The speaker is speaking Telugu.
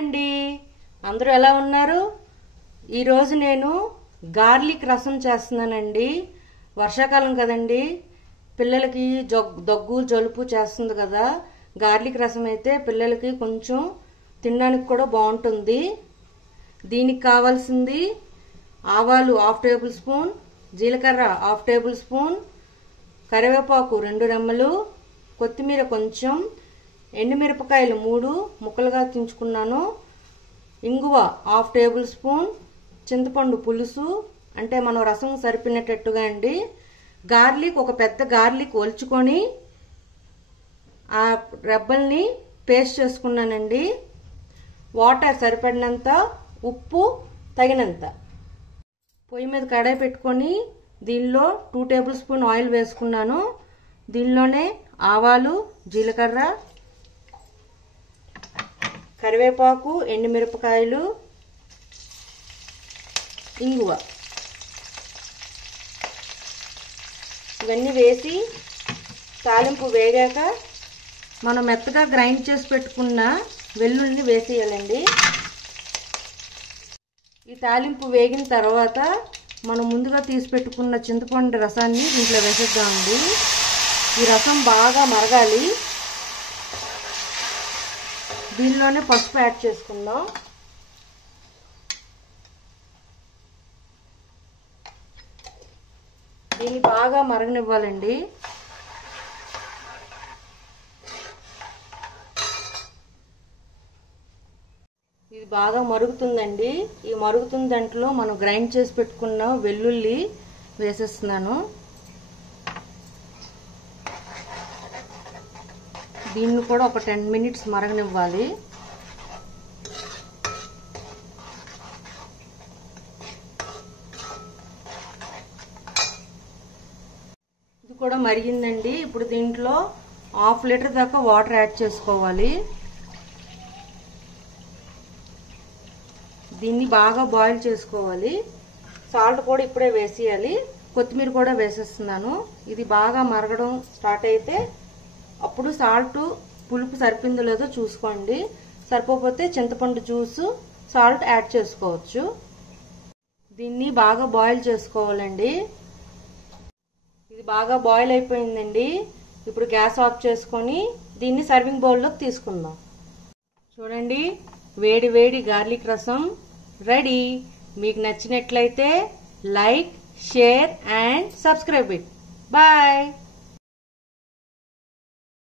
అండి, అందరూ ఎలా ఉన్నారు? ఈరోజు నేను గార్లిక్ రసం చేస్తున్నానండి. వర్షాకాలం కదండి, పిల్లలకి దగ్గు జలుబు చేస్తుంది కదా. గార్లిక్ రసం అయితే పిల్లలకి కొంచెం తినడానికి కూడా బాగుంటుంది. దీనికి కావాల్సింది ఆవాలు 1/2 టేబుల్ స్పూన్, జీలకర్ర 1/2 టేబుల్ స్పూన్, కరివేపాకు 2 రెమ్మలు, కొత్తిమీర కొంచెం, ఎండుమిరపకాయలు 3 ముక్కలుగా తుంచుకున్నాను, ఇంగువ 1/2 టేబుల్ స్పూన్, చింతపండు పులుసు అంటే మనం రసం సరిపినట్టుగా అండి. గార్లిక్ ఒక పెద్ద గార్లిక్ ఒలుచుకొని ఆ రెబ్బల్ని పేస్ట్ చేసుకున్నానండి. వాటర్ సరిపడినంత, ఉప్పు తగినంత. పొయ్యి మీద కడాయి పెట్టుకొని దీనిలో 2 టేబుల్ స్పూన్ ఆయిల్ వేసుకున్నాను. దీనిలోనే ఆవాలు, జీలకర్ర, కరివేపాకు, ఎండుమిరపకాయలు, ఇంగువ ఇవన్నీ వేసి తాలింపు వేగాక మనం మెత్తగా గ్రైండ్ చేసి పెట్టుకున్న వెల్లుల్లిని వేసేయాలండి. ఈ తాలింపు వేగిన తర్వాత మనం ముందుగా తీసి పెట్టుకున్న చింతపండు రసాన్ని దీంట్లో వేసేద్దామండి. ఈ రసం బాగా మరగాలి. దీనిలోనే పసుపు యాడ్ చేసుకుందాం. దీన్ని బాగా మరగనివ్వాలండి. ఇది బాగా మరుగుతుందండి. ఈ మరుగుతున్న దాంట్లో మనం గ్రైండ్ చేసి పెట్టుకున్న వెల్లుల్లి వేసేస్తున్నాను. దీన్ని కూడా ఒక 10 మినిట్స్ మరగనివ్వాలి. ఇది కూడా మరిగిందండి. ఇప్పుడు దీంట్లో 1/2 లీటర్ దాకా వాటర్ యాడ్ చేసుకోవాలి. దీన్ని బాగా బాయిల్ చేసుకోవాలి. సాల్ట్ కూడా ఇప్పుడే వేసేయాలి. కొత్తిమీర కూడా వేసేస్తున్నాను. ఇది బాగా మరగడం స్టార్ట్ అయితే అప్పుడు సాల్ట్ పులుపు సరిపోయిందో లేదో చూసుకోండి. సరిపోతే చింతపండు జ్యూస్, సాల్ట్ యాడ్ చేసుకోవచ్చు. దీన్ని బాగా బాయిల్ చేసుకోవాలండి. ఇది బాగా బాయిల్ అయిపోయిందండి. ఇప్పుడు గ్యాస్ ఆఫ్ చేసుకొని దీన్ని సర్వింగ్ బౌల్లోకి తీసుకుందాం. చూడండి, వేడి వేడి గార్లిక్ రసం రెడీ. మీకు నచ్చినట్లయితే like, share and subscribe it. Bye.